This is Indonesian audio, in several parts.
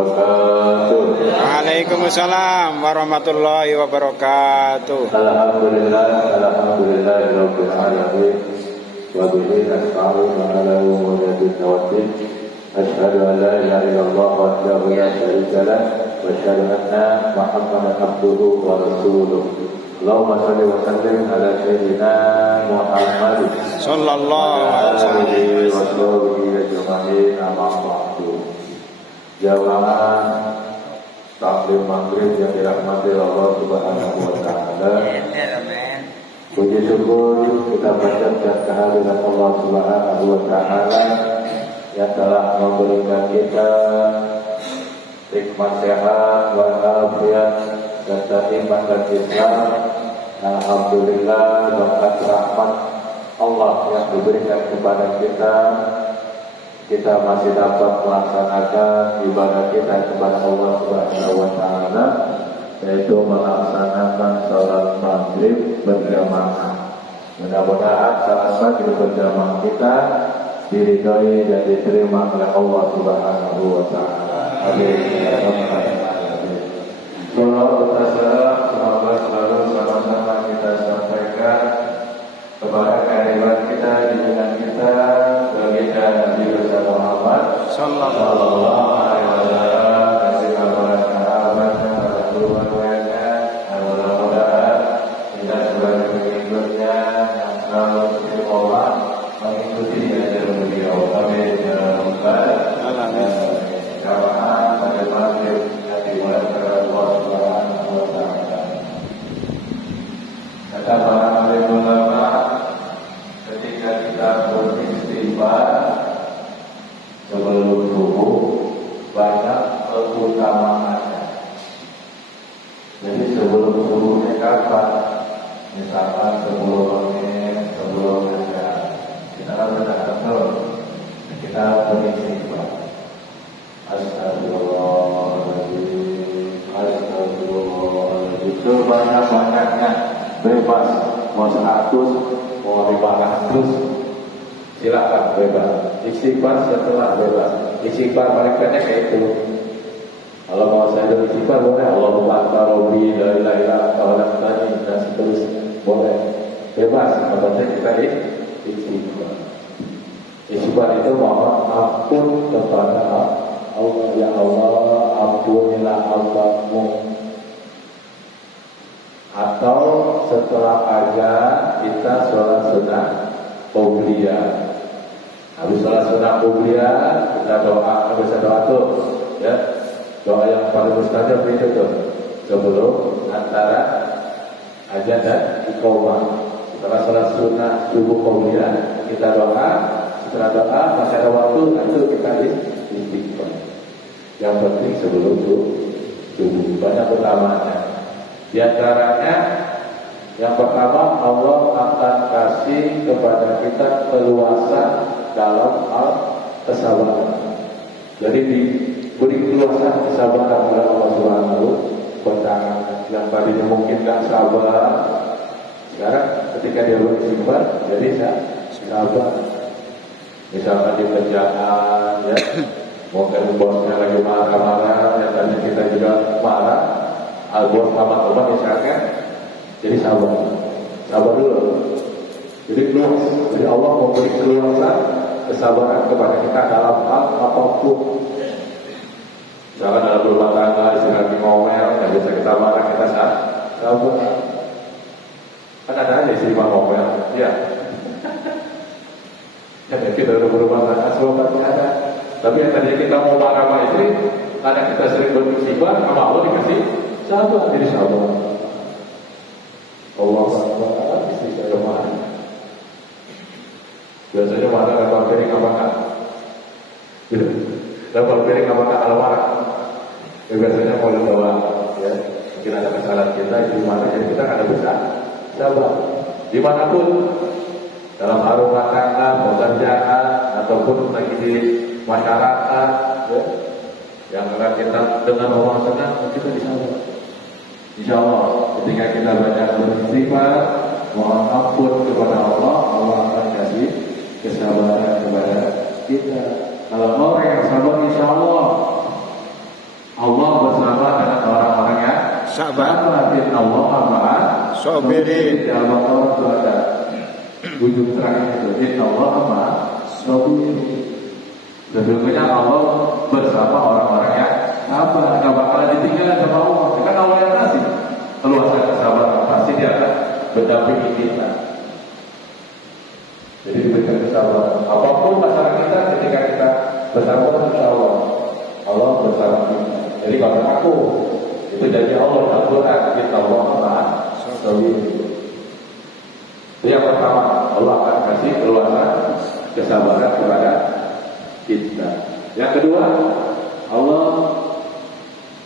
wabarakatuh. Waalaikumsalam warahmatullahi wabarakatuh. Alhamdulillahirabbil alamin. Wa bihi nasta'inu ala umuri tawfiq. Asyhadu an la ilaha illallah wahdahu la syarika lah wa asyhadu anna Muhammadan abduhu wa rasuluh. Allahumma shalli wa sallim ala sayyidina Muhammad Sallallahu alaihi wasallam. Amma ba'du. Jamaah taklim maghrib yang dirahmati Allah Subhanahu wa taala. Puji syukur kita panjatkan kehadirat Allah Subhanahu wa taala yang telah memberikan kita nikmat sehat walafiat serta iman dan Islam. Alhamdulillah berkat rahmat Allah yang diberikan kepada kita masih dapat melaksanakan ibadah kita kepada Allah Subhanahu wa taala, yaitu melaksanakan salat maghrib berjamaah. Mudah-mudahan salat maghrib berjamaah kita diridhoi dan diterima oleh Allah Subhanahu wa taala. Amin ya rabbal alamin. Salawat dan salam semoga selalu sama-sama kita sampaikan kepada kehadiran kita, junjungan kita, baginda Nabi Muhammad sallallahu alaihi wasallam, dan para sahabatnya, para keluarganya, dan mudah-mudahan kita sebagai pengikutnya yang selalu istiqomah mengikuti ajaran beliau. Amin ya rabbal alamin. Jamaah pada maghrib yang dimuliakan Allah Subhanahu wa taala. Kata para alim ulama, ketika kita beristighfar sebelum subuh banyak keutamaannya. Jadi sebelum subuhnya kapan? Misalkan 10 menit sebelum azan kita sudah atur, kita beristighfar. Astagfirullahaladzim, astagfirullahaladzim. Itu banyak-banyaknya, bebas. Mau 100, mau 500, silakan bebas. Istighfar setelah bebas. Istighfar paling pendek kayak itu. Kalau mau saya beristighfar boleh. Allahumma anta rabbi la ilaha illa anta khalaqtani dan seterusnya boleh. Bebas. Yang penting kita istighfar. Istighfar itu mohon ampun kepada Allah. Ya Allah, ampunilah hambamu. Atau setelah azan kita sholat sunnah qobliyah. Habis sholat sunnah qobliyah kita doa, bisa doa tuh, ya. Doa yang paling mustajab itu tuh sebelum antara azan dan iqamah. Setelah sholat sunnah subuh qobliyah kita doa. Setelah doa masih ada waktu, itu kita istighfar. Yang penting sebelum subuh banyak utamanya. Di antaranya yang pertama, Allah akan kasih kepada kita keluasan dalam hal kesabaran. Jadi diberi keluasan kesabaran oleh Allah Subhanahu wa taala. Yang tadinya mungkin gak sabar, sekarang ketika dia beristighfar jadi sabar. Misalkan di kerjaan, ya, mungkin bosnya lagi marah-marah, yang tadinya kita juga marah, bos sama misalkan, jadi sabar dulu. Jadi Allah memberi keluasan kesabaran kepada kita dalam hal apapun. Misalkan dalam rumah tangga, istri lagi ngomel, yang biasa kita marah, kita sabar. Kan ada aja istri ngomel, ya. Ya kita udah berumah tangga, semoga ada. Tapi yang tadinya kita mau marah sama istri, karena kita sering beristighfar, sama Allah dikasih sabar, jadi sabar. Allah SWT istri saya marah. Biasanya marah dapat piring apakah? Dapat piring apakah al-marah? Biasanya mau doa, ya. Mungkin ada kesalahan kita, di mana jadi kita ada bisa sabar. Dimanapun, dalam rumah tangga, pekerjaan, ataupun lagi di masyarakat, ya, yang akan kita dengan orang senang, kita disabar. Insya Allah, ketika kita banyak beristighfar, mohon ampun kepada Allah, Allah akan kasih kesabaran kepada kita. Kalau orang yang sabar, insya Allah sabar. Inna Allah ma'a Sabirin. Di Al-Baqarah itu ada ujung terakhir itu. Inna Allah ma'a sabirin. Sesungguhnya Allah bersama orang-orang yang sabar. Nggak bakalan ditinggalkan sama Allah. Kan Allah yang kasih keluasan kesabaran. Pasti dia akan mendampingi kita. Jadi diberikan kesabaran. Apapun masalah kita, ketika kita bersabar insya Allah, Allah bersama kita. Jadi kalau aku itu jadi Allah Al-Quran kita Allah maha sabirin. Itu yang pertama, Allah akan kasih keluasan kesabaran kepada kita. Yang kedua, Allah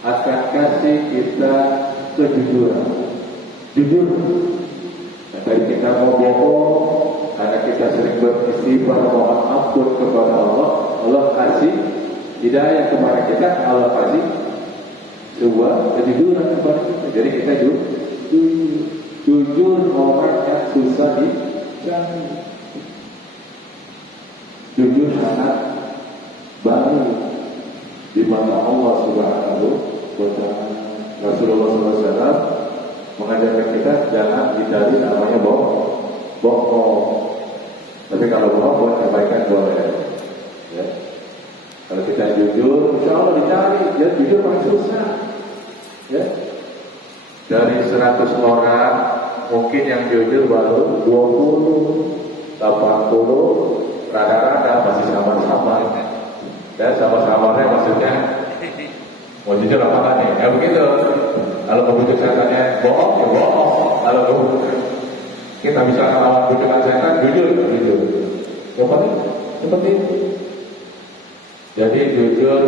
akan kasih kita kejujuran. Jujur. Dari kita mau bohong, karena kita sering beristighfar mohon ampun kepada Allah, Allah kasih hidayah kepada kita, Allah kasih sebuah kejujuran kepada kita. Jadi kita jujur orang yang susah dicari. Jujur sangat baik di mata Allah Subhanahu wa Ta'ala. Rasulullah SAW mengajarkan kita jangan dicari namanya bohong. Tapi kalau bohong buat kebaikan boleh. Ya. Kalau kita jujur, insya Allah dicari. Ya, jujur paling susah. Ya. Dari 100 orang, mungkin yang jujur baru 20, 80, rada-rada masih sama-sama. Ya, sama-samanya maksudnya mau jujur apa nih? Ya begitu. Kalau kebujukan setannya bohong, ya bohong. Kalau kita bisa melawan bujukan setan, jujur. Seperti itu. Jadi jujur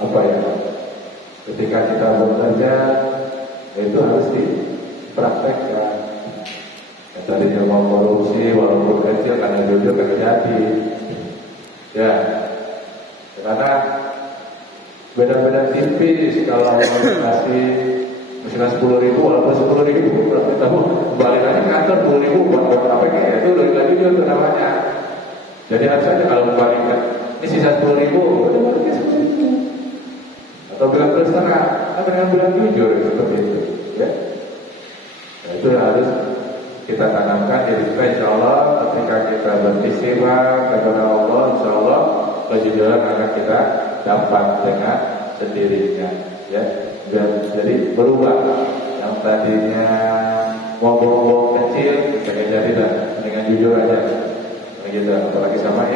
apa ya? Ketika kita bekerja itu harus dipraktekkan. Yang tadinya mau korupsi walaupun kecil karena jujur kan jadi. Ya, karena beda-beda tipis kalau kasih misalnya 10.000 walaupun 10.000 berarti tahu balik lagi kantor 10.000 buat apa kayak itu udah jujur itu namanya. Jadi harus saja kalau membalikkan ini sisa 10.000 udah baliknya 10.000 atau bilang terus terang dengan bilang jujur seperti itu ya. Nah, itu harus kita tanamkan diri kita insya Allah ketika kita beristighfar kepada Allah insya Allah kejujuran akan kita dapat dengan sendirinya ya. Dan jadi berubah yang tadinya ngomong kecil bisa jadi dengan jujur aja gitu, apalagi sama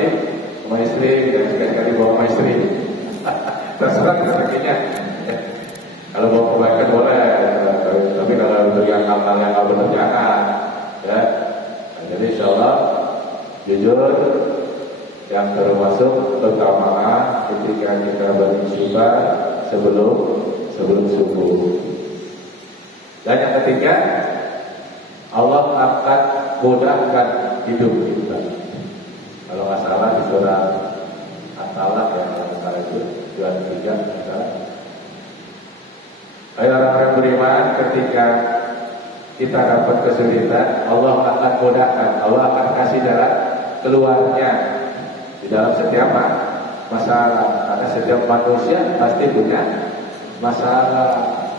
istri dan sekali-kali bawa sama istri terserah rezekinya ya. Kalau mau kebaikan boleh tapi kalau untuk yang hal-hal yang nggak benar jangan ya. Nah, jadi insya Allah jujur yang termasuk keutamaan ketika kita beristighfar sebelum subuh. Dan yang ketiga, Allah akan mudahkan hidup kita. Kalau nggak salah di surah At-Talaq ya, kalau nggak salah itu surah 3. Ayo orang-orang beriman, ketika kita dapat kesulitan, Allah akan mudahkan, Allah akan kasih jalan keluarnya di dalam setiap masalah. Karena setiap manusia pasti punya masalah,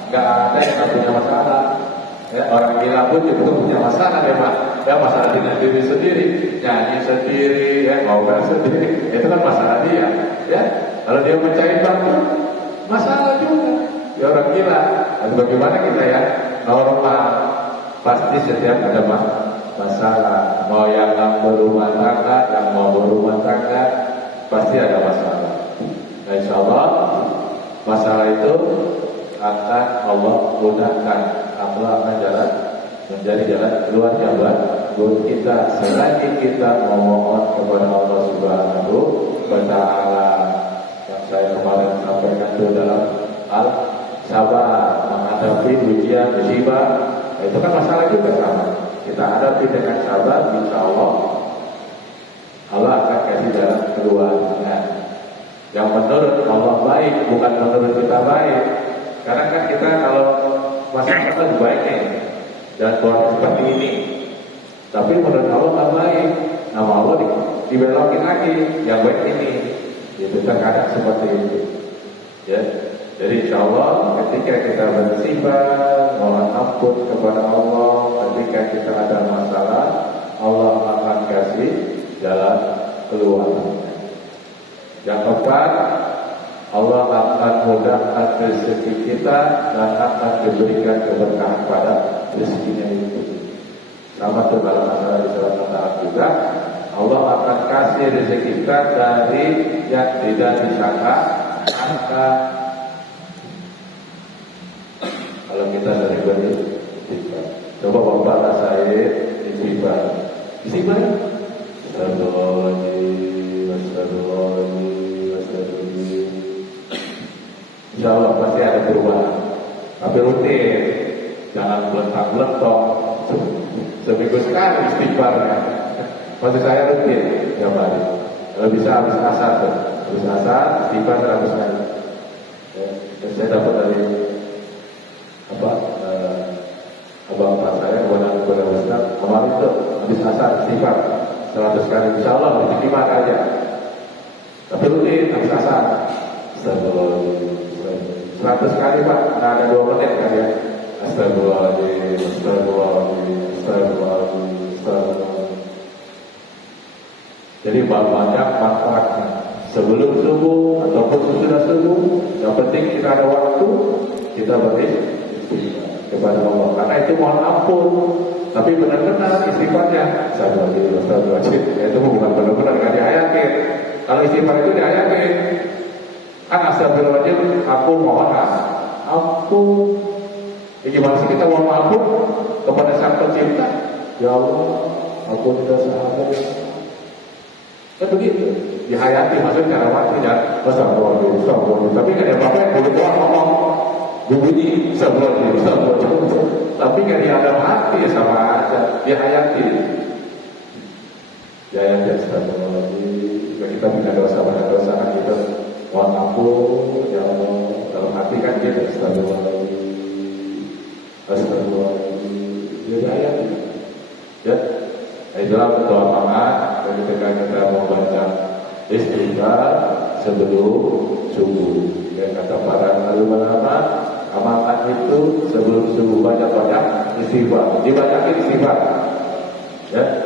nggak ada yang nggak punya masalah. Ya, orang gila pun juga punya masalah memang. Ya masalah diri sendiri, nyanyi sendiri, ya ngobrol sendiri, itu kan masalah dia. Ya, kalau dia mencari batu, masalah juga. Ya orang gila. Lalu bagaimana kita ya normal? Pasti setiap ada masalah. Mau yang berumah tangga, yang mau berumah tangga, pasti ada masalah. Nah, insya Allah masalah itu akan Allah mudahkan. Allah akan jalan menjadi jalan keluarnya buat kita selagi kita memohon kepada Allah Subhanahu wa Ta'ala. Yang saya kemarin sampaikan itu dalam sabar menghadapi ujian musibah, itu kan masalah juga sama. Kita hadapi dengan sabar, insya Allah Allah akan kasih jalan keluarnya. Yang menurut Allah baik, bukan menurut kita baik. Karena kan kita kalau masalah itu baiknya dan keluarga seperti ini, tapi menurut Allah tak baik, nama Allah dibelokin lagi, yang baik ini. Itu terkadang seperti itu. Ya, Jadi insya Allah ketika kita bersifat mohon ampun kepada Allah, ketika kita ada masalah, Allah akan kasih jalan keluar. Yang keempat, Allah akan mudahkan rezeki kita dan akan diberikan keberkahan pada rezekinya itu. Sama dalam masalah di surat Al-Baqarah juga, Allah akan kasih rezeki kita dari yang tidak disangka. Kalau kita dari beristighfar, coba Bapak rasain istighfar. Istighfar, astagfirullahaladzim, astagfirullahaladzim. Insya Allah pasti ada perubahan. Tapi rutin, jangan letak-letok. Seminggu sekali istighfarnya. Maksud saya rutin, tiap hari. Kalau bisa habis asar tuh, habis asar istighfar 100 kali. Dan saya dapat dari abang pak saya kepada Ustaz kemarin tuh habis asar istighfar 100 kali. Insya Allah istighfar aja. Tapi rutin habis asar. Astagfirullahaladzim. 100 kali Pak, nggak ada 2 menit kan ya. Astagfirullahaladzim, astagfirullahaladzim, astagfirullahaladzim, astagfirullahaladzim. Jadi banyak manfaatnya. Sebelum subuh ataupun sesudah subuh, yang penting kita ada waktu, kita beristighfar kepada Allah. Karena itu mohon ampun. Tapi benar-benar istighfarnya astagfirullahaladzim, astagfirullahaladzim. Itu bukan benar-benar nggak diayatin. Kalau istighfar itu diayatin. Kan astagfirullahaladzim, aku mohon ampun. Ya gimana sih kita mohon ampun kepada Sang Pencipta? Ya Allah, aku tidak salah. Kan begitu, dihayati maksudnya cara mati dan astagfirullahaladzim, astagfirullahaladzim. Tapi nggak ada apa-apa yang boleh doang ngomong bunyi astagfirullahaladzim, astagfirullahaladzim. Tapi nggak ada hati sama aja, dihayati. Dihayati astagfirullahaladzim. Jika kita punya dosa pada dosa kita mohon ampun, ya Allah. Dalam hati kan kita astagfirullahaladzim, astagfirullahaladzim. Jadi ayat ya. Itulah doa mangat ketika kita mau baca istighfar sebelum subuh. Ya kata para ulama, amalkan itu sebelum subuh banyak-banyak istighfar. Dibacakan istighfar. Ya.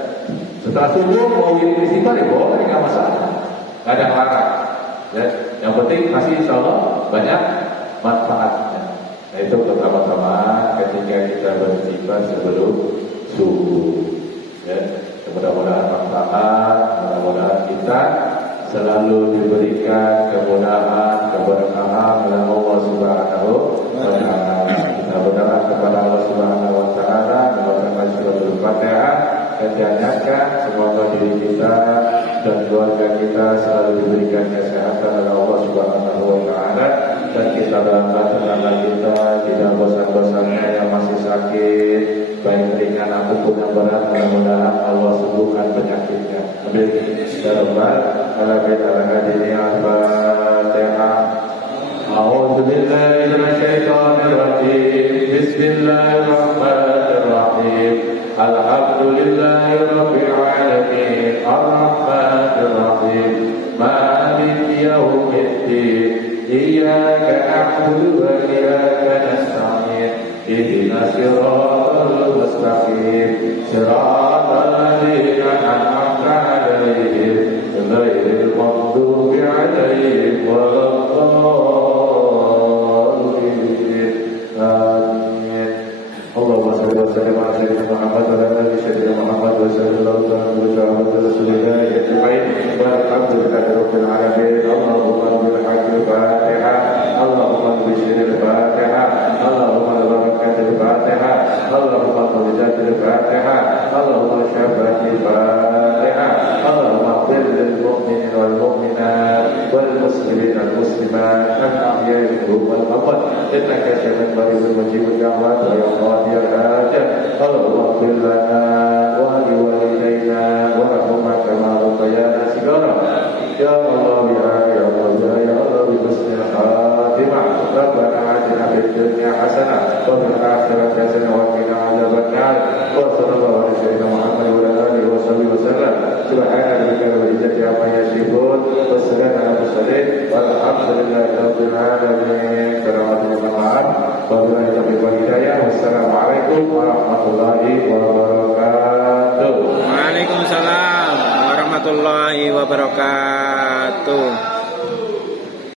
Setelah subuh mau istighfar ya boleh, nggak masalah. Nggak ada larang. Ya, yang penting masih insya Allah banyak manfaatnya. Nah itu pertama-tama ketika kita beristighfar sebelum subuh. Ya, mudah-mudahan manfaat, mudah-mudahan kita selalu diberikan kemudahan, keberkahan oleh Allah Subhanahu wa Ta'ala. Kita berdoa kepada Allah Subhanahu wa Ta'ala dengan suratul Fatihah. Kejanyakan semoga diri kita dan keluarga kita selalu diberikan kesehatan oleh Allah Subhanahu wa Ta'ala, dan kita berangkat tetangga kita tidak bosan-bosannya yang masih sakit, baik ringan ataupun yang berat, mudah-mudahan Allah sembuhkan penyakitnya. Amin. Ya Rabbal alamin. Al-Fatihah. A'udzu billahi minasyaitonir rajim. Bismillahirrahmanirrahim. Alhamdulillahi rabbil alamin. Ar-Rahmanir Rahim. Maliki yaumiddin. Iyyaka na'budu wa iyyaka nasta'in. Ihdinas siratal mustaqim. Siratal ladzina an'amta 'alaihim ghairil maghdubi 'alaihim waladdallin. Amin. Allahumma shalli wa sallim ala sayyidina Muhammad wa ala ali sayyidina Muhammad wa sallallahu alaihi wa rasulillah ajma'in. Walhamdulillahirabbil alamin. Allahumma bil haqqil Fatihah. Allahumma bi syirril Fatihah. Allahumma barakatil Fatihah. Allahumma qadijatil Fatihah. Allahumma syafatil Fatihah. Allahumma qil lil mu'minin wal mu'minat wal muslimin wal muslimat al-ahya'i minhum wal amwat innaka sami'un qaribun mujibud da'wat ya Allah ya hajat. Allahumma qil lana wa li walidayna wa rahmah kama rabbayana shighara. Ya Allah ya Allah ya Allah bi husnil khatimah. Rabbana atina fid dunya hasanah wa fil akhirati hasanah wa qina adzabannar. Wa sallallahu alaihi wa sallam Muhammad wa ala alihi wa sahbihi wa sallam. Subhana rabbika rabbil izzati amma yasifun wa salamun ala al mursalin walhamdulillahi rabbil alamin. Wabillahi taufiq wal hidayah. Wassalamualaikum warahmatullahi wabarakatuh. Waalaikumsalam warahmatullahi wabarakatuh.